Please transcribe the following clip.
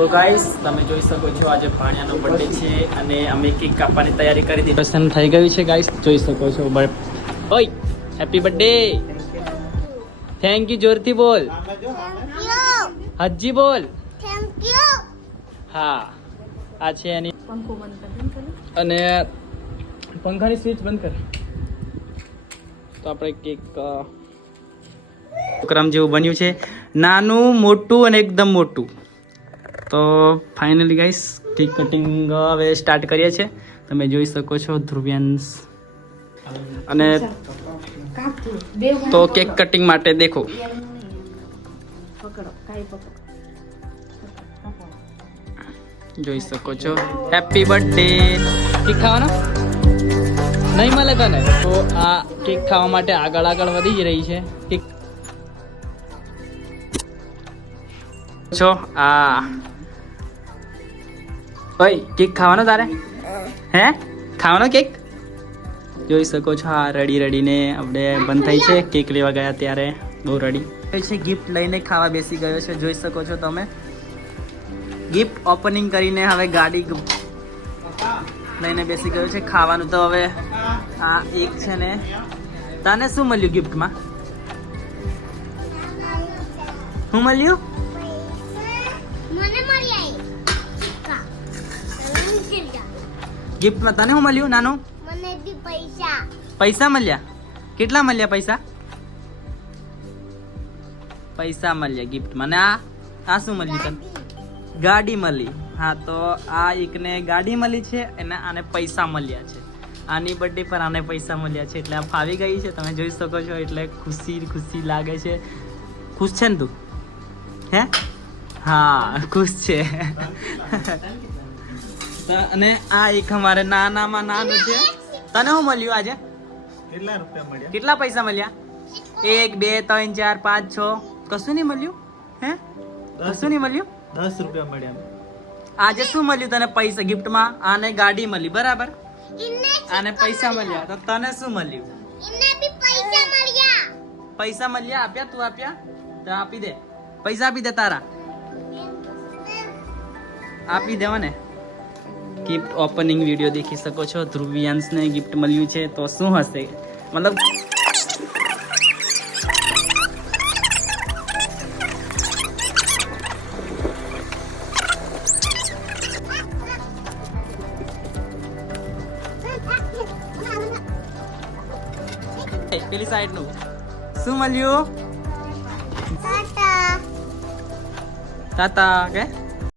તો ગાઈસ તમે જોઈ શકો છો આજે ભાણિયાનો બર્થડે છે અને અમે કેક કાપવાની તૈયારી કરી દીધી પસંદ થઈ ગયું છે ગાઈસ જોઈ શકો છો ઓય હેપી બર્થડે થેન્ક યુ જોરથી બોલ હજી બોલ હા આ છે એની પંખો બંધ કર અને પંખાની સ્વિચ બંધ કર તો આપણે કેક પ્રોગ્રામ જેવું બન્યું છે નાનું મોટું અને એકદમ મોટું તો ફાઇનલી ગાઈસ કેક કટિંગ હવે સ્ટાર્ટ કરીએ છીએ તમે જોઈ શકો છો ધ્રુવ્યાંશ અને તો કેક કટિંગ માટે દેખો જોઈ શકો છો હેપી બર્થડે કેક ખાવાનો નહીં મળે તને તો આ કેક ખાવા માટે આગળ વધી જ રહી છે કેક છો આ ઓય કેક ખાવાનો તારે હે ખાવાનો કેક જોઈ શકો છો આ રડીને આપણે બંધ થઈ છે કેક લેવા ગયા ત્યારે બહુ રડી છે ગિફ્ટ લઈને ખાવા બેસી ગયો છે જોઈ શકો છો તમે ગિફ્ટ ઓપનિંગ કરીને હવે ગાડી લઈને બેસી ગયો છે ખાવાનું તો હવે આ એક છે ને તને શું મળ્યું ગિફ્ટમાં શું મળ્યું ગિફ્ટમાં તને શું મળ્યું નાનું પૈસા મળ્યા કેટલા મળ્યા પૈસા મળ્યા ગિફ્ટમાં ને આ શું મળ્યું તને ગાડી મળી હા તો આ એકને ગાડી મળી છે અને આને પૈસા મળ્યા છે આની બર્થડે પર આને પૈસા મળ્યા છે એટલે આ ફાવી ગઈ છે તમે જોઈ શકો છો એટલે ખુશી લાગે છે ખુશ છે ને તું હે હા ખુશ છે અને આ એક અમારે નાનામાં નાનું છે તને શું મળ્યું આજે કેટલા પૈસા મળ્યા 1 2 3 4 5 6 કશું નહીં મળ્યું હે કશું નહીં મળ્યું 10 રૂપિયા મળ્યા આજે શું મળ્યું તને પૈસા ગિફ્ટમાં આને ગાડી મળી બરાબર આને પૈસા મળ્યા તો તને શું મળ્યું પૈસા મળ્યા આપ્યા તું આપ્યા તો આપી દે પૈસા આપી દે તારા આપી દેવા ને ગિફ્ટ ઓપનિંગ વિડીયો દેખી શકો છો ધ્રુવ્યાંશને ગિફ્ટ મળ્યું છે તો શું હશે મતલબ પેલી સાઈડ નું શું મળ્યું તાતા કે